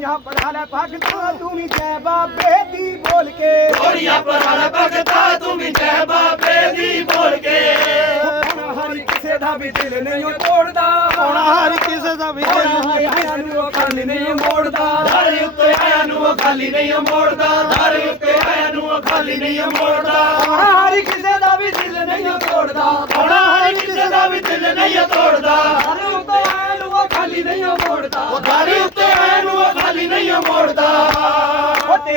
ਗੋਲੀਆਂ ਪੜਾ ਲੈ ਭਗਤਾ ਤੂੰ ਵੀ ਜੈ ਬਾਬੇ ਦੀ ਬੋਲ ਕੇ ਗੋਲੀਆਂ ਪੜਾ ਲੈ ਭਗਤਾ ਤੂੰ ਵੀ ਜੈ ਬਾਬੇ ਦੀ ਬੋਲ ਕੇ ਹੋਣਾ ਹਰ ਕਿਸੇ ਦਾ ਵੀ ਦਿਲ ਨਹੀਂ ਉਹ ਤੋੜਦਾ ਹੋਣਾ ਹਰ ਕਿਸੇ ਦਾ ਵੀ ਦਿਲ ਨਹੀਂ ਨੂੰ ਉਹ ਖਾਲੀ ਨਹੀਂ ਮੋੜਦਾ ਦਰ ਉੱਤੇ ਆਇਆ ਨੂੰ ਉਹ ਖਾਲੀ ਨਹੀਂ ਮੋੜਦਾ ਦਰ ਉੱਤੇ ਆਇਆ ਨੂੰ ਉਹ ਖਾਲੀ ਨਹੀਂ ਮੋੜਦਾ ਹੋਣਾ ਹਰ ਕਿਸੇ ਦਾ ਵੀ ਦਿਲ ਨਹੀਂ ਉਹ ਤੋੜਦਾ ਹੋਣਾ ਹਰ ਕਿਸੇ ਦਾ ਵੀ ਦਿਲ ਨਹੀਂ ਉਹ ਤੋੜਦਾ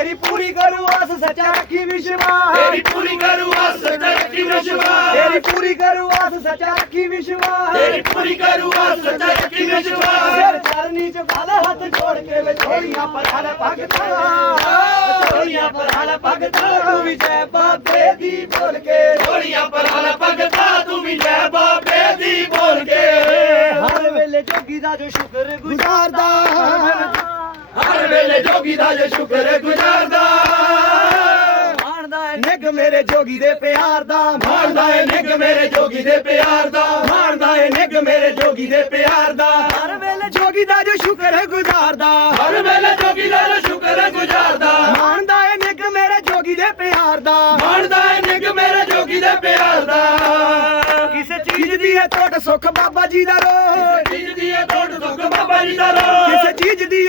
ਤੇਰੀ ਪੂਰੀ ਕਰੂ ਆਸ ਸੱਚਾ ਰੱਖੀ ਵਿਸ਼ਵਾਸ ਤੇਰੀ ਪੂਰੀ ਕਰੂ ਆਸ ਸੱਚਾ ਰੱਖੀ ਵਿਸ਼ਵਾਸ ਤੇਰੀ ਪੂਰੀ ਕਰੂ ਆਸ ਸੱਚਾ ਰੱਖੀ ਵਿਸ਼ਵਾਸ ਤੇਰੀ ਪੂਰੀ ਕਰੂ ਆਸ ਸੱਚਾ ਰੱਖੀ ਵਿਸ਼ਵਾਸ ਸਿਰ ਚਰਨੀ ਚ ਬਾਲ ਹੱਥ ਜੋੜ ਕੇ ਵਿਛੋੜੀਆਂ ਪੱਗ ਭਗਤਾ ਥੋੜੀਆਂ ਪਰਾਲ ਪੱਗ ਤੂੰ ਵੀ ਜੈ ਬਾਬੇ ਦੀ ਬੋਲ ਕੇ ਵਿਛੋੜੀਆਂ ਪੱਗ ਤਾ ਤੂੰ ਵੀ ਜੈ ਬਾਬੇ ਦੀ ਬੋਲ ਕੇ ਹਰ ਵੇਲੇ ਜੋਗੀ ਦਾ ਜੋ ਸ਼ੁਕਰ ਗੁਜ਼ਾਰਦਾ ਮੇਰੇ ਜੋਗੀ ਦਾ ਜੇ ਸ਼ੁਕਰ ਗੁਜ਼ਾਰਦਾ ਮਾਣਦਾ ਏ ਨਿੱਗ ਮੇਰੇ ਜੋਗੀ ਦੇ ਪਿਆਰ ਦਾ ਮਾਣਦਾ ਏ ਨਿੱਗ ਮੇਰੇ ਜੋਗੀ ਦੇ ਪਿਆਰ ਦਾ ਮਾਣਦਾ ਏ ਨਿੱਗ ਮੇਰੇ ਜੋਗੀ ਦੇ ਪਿਆਰ ਦਾ ਹਰ ਵੇਲੇ ਜੋਗੀ ਦਾ ਜੋ ਸ਼ੁਕਰ ਗੁਜ਼ਾਰਦਾ ਹਰ ਵੇਲੇ ਜੋਗੀ ਦਾ ਜੋ ਸ਼ੁਕਰ ਗੁਜ਼ਾਰਦਾ ਮਾਣਦਾ ਏ ਨਿੱਗ ਮੇਰੇ ਜੋਗੀ ਦੇ ਪਿਆਰ ਦਾ ਮਾਣਦਾ ਏ ਨਿੱਗ ਮੇਰੇ ਜੋਗੀ ਦੇ ਪਿਆਰ ਦਾ ਕਿਸੇ ਚੀਜ਼ ਦੀ ਏ ਟੋਟ ਸੁਖ ਬਾਬਾ ਜੀ ਦਾ ਰੋ ਕਿਸੇ ਚੀਜ਼ ਦੀ ਏ ਟੋਟ ਸੁਖ ਬਾਬਾ ਜੀ ਦਾ ਰੋਏ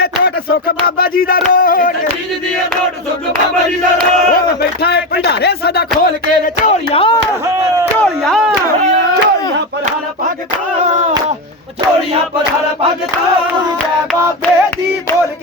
ਦੀਏ ਕੋਟ ਸੁਖ ਬਾਬਾ ਜੀ ਦਾ ਰੋਡ ਸੱਚੀ ਜੀ ਦੀਏ ਸੁਖ ਬਾਬਾ ਜੀ ਦਾ ਰੋਡ ਉਹ ਬੈਠਾ ਹੈ ਭੰਡਾਰੇ ਸਦਾ ਖੋਲ ਕੇ ਨੇ ਝੋਲੀਆਂ ਝੋਲੀਆਂ ਝੋਲੀਆਂ ਪਰ ਹਰ ਭਗਤਾ ਝੋਲੀਆਂ ਪਰ ਹਰ ਭਗਤਾ ਜੈ ਬਾਬੇ ਦੀ ਬੋਲ